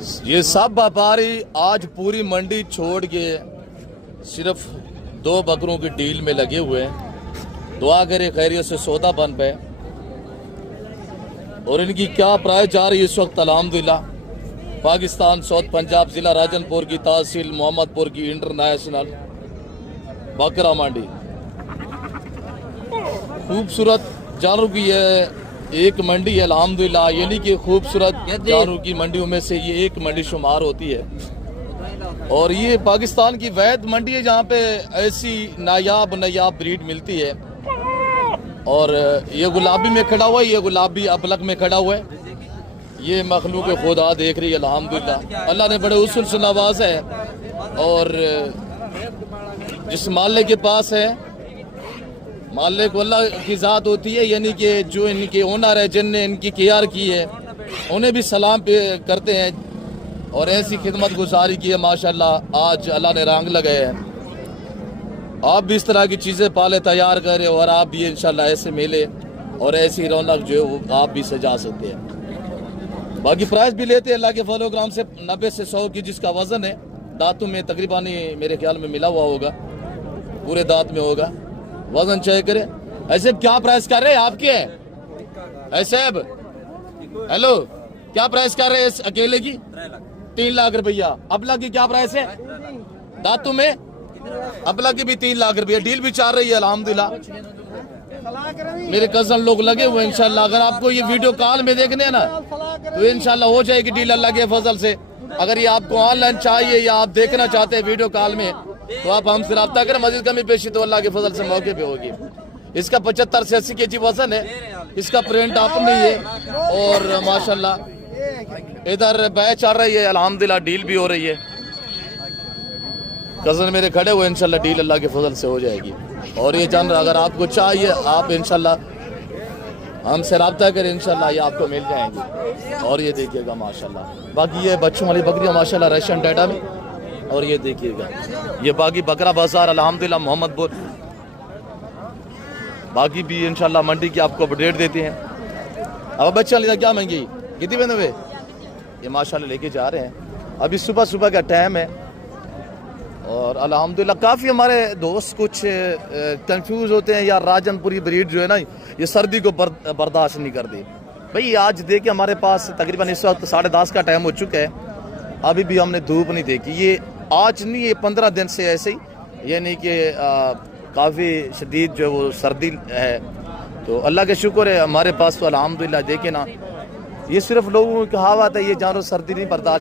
ये सब व्यापारी आज पूरी मंडी छोड़ के सिर्फ 2 बकरों की डील में लगे हुए हैं। दुआ करे खैरियत से सौदा बन पाए। और इनकी क्या प्राइस जा रही है इस वक्त? अल्हम्दुलिल्लाह पाकिस्तान साउथ पंजाब जिला राजनपुर की तहसील मोहम्मदपुर की इंटरनेशनल बकरा मंडी खूबसूरत जानवरों की ये एक मंडी है अल्हम्दुलिल्लाह। यानी कि खूबसूरत जानवरों की मंडियों में से ये एक मंडी शुमार होती है। और ये पाकिस्तान की वैध मंडी है जहाँ पे ऐसी नायाब ब्रीड मिलती है। और ये गुलाबी में खड़ा हुआ है, ये गुलाबी अबलग में खड़ा हुआ है। ये मखलूक खुदा देख रही है अल्हम्दुलिल्लाह। अल्लाह ने बड़े उसूल से नवाजा है। और जिस माले के पास है, माले को अल्लाह की ज़ात होती है। यानी कि जो इनके ओनर है, जिनने इनकी केयर की है, उन्हें भी सलाम पे करते हैं। और ऐसी खिदमत गुजारी की है माशाल्लाह। आज अल्लाह ने रंग लगाए हैं। आप भी इस तरह की चीज़ें पाले तैयार करें और आप भी इंशाल्लाह ऐसे मेले और ऐसी रौनक जो है आप भी सजा सकते हैं। बाकी प्राइस भी लेते हैं अल्लाह के फलोग्राम से 90 से 100 की, जिसका वज़न है दांतों में तकरीबन मेरे ख्याल में मिला हुआ होगा, पूरे दांत में होगा। वजन चेक करे। ऐसे क्या प्राइस कर रहे हैं आपके? ऐसे हेलो, क्या प्राइस कर रहे हैं इस अकेले की? 3 लाख रुपया। अबला की क्या प्राइस है? दांतों में अबला की भी 3 लाख रुपया। डील भी चल रही है अल्हम्दुलिल्लाह। मेरे कजन लोग लगे हुए इंशाल्लाह। अगर आपको ये वीडियो कॉल में देखने हैं ना तो इंशाल्लाह हो जाएगी डील अल्लाह के फजल से। अगर ये आपको ऑनलाइन चाहिए या आप देखना चाहते हैं वीडियो कॉल में तो आप हमसे रब्ता करें। मजीद कमी पेशी तो अल्लाह के फजल से मौके पे होगी। इसका 75 से 80 kg वजन है। इसका प्रिंट आप नहीं है। और माशाल्लाह इधर बैच चल रही है अल्हम्दुलिल्लाह, डील भी हो रही है। कज़न मेरे खड़े हुए, इंशाल्लाह डील अल्लाह के फजल से हो जाएगी। और ये जानवर अगर आपको चाहिए आप इंशाल्लाह हमसे रब्ता करें, इंशाल्लाह ये आपको मिल जाएंगे। और ये देखिएगा माशाल्लाह। बाकी ये बच्चों वाली बकरियाँ माशाल्लाह रशियन डाटा में। और ये देखिएगा ये बाकी बकरा बाजार अल्हम्दुलिल्लाह मोहम्मदपुर। बाकी भी इंशाल्लाह मंडी की आपको अपडेट देते हैं। अब बच्चे वाली क्या महंगी कितनी बंदे हुए ये माशाल्लाह लेके जा रहे हैं। अभी सुबह सुबह का टाइम है। और अल्हम्दुलिल्लाह काफ़ी हमारे दोस्त कुछ कंफ्यूज होते हैं, यार राजनपुरी ब्रीड जो है ना ये सर्दी को बर्दाश्त नहीं करती। भाई आज देखिए हमारे पास तकरीबन इस वक्त 10:30 का टाइम हो चुका है। अभी भी हमने धूप नहीं देखी। ये आज नहीं, ये 15 दिन से ऐसे ही, यानी कि काफ़ी शदीद जो वो सर्दी है। तो अल्लाह का शुक्र है हमारे पास तो अल्हम्दुलिल्लाह। देखे ना, ये सिर्फ लोगों की कहावत है, ये जानवर सर्दी नहीं बर्दाश्त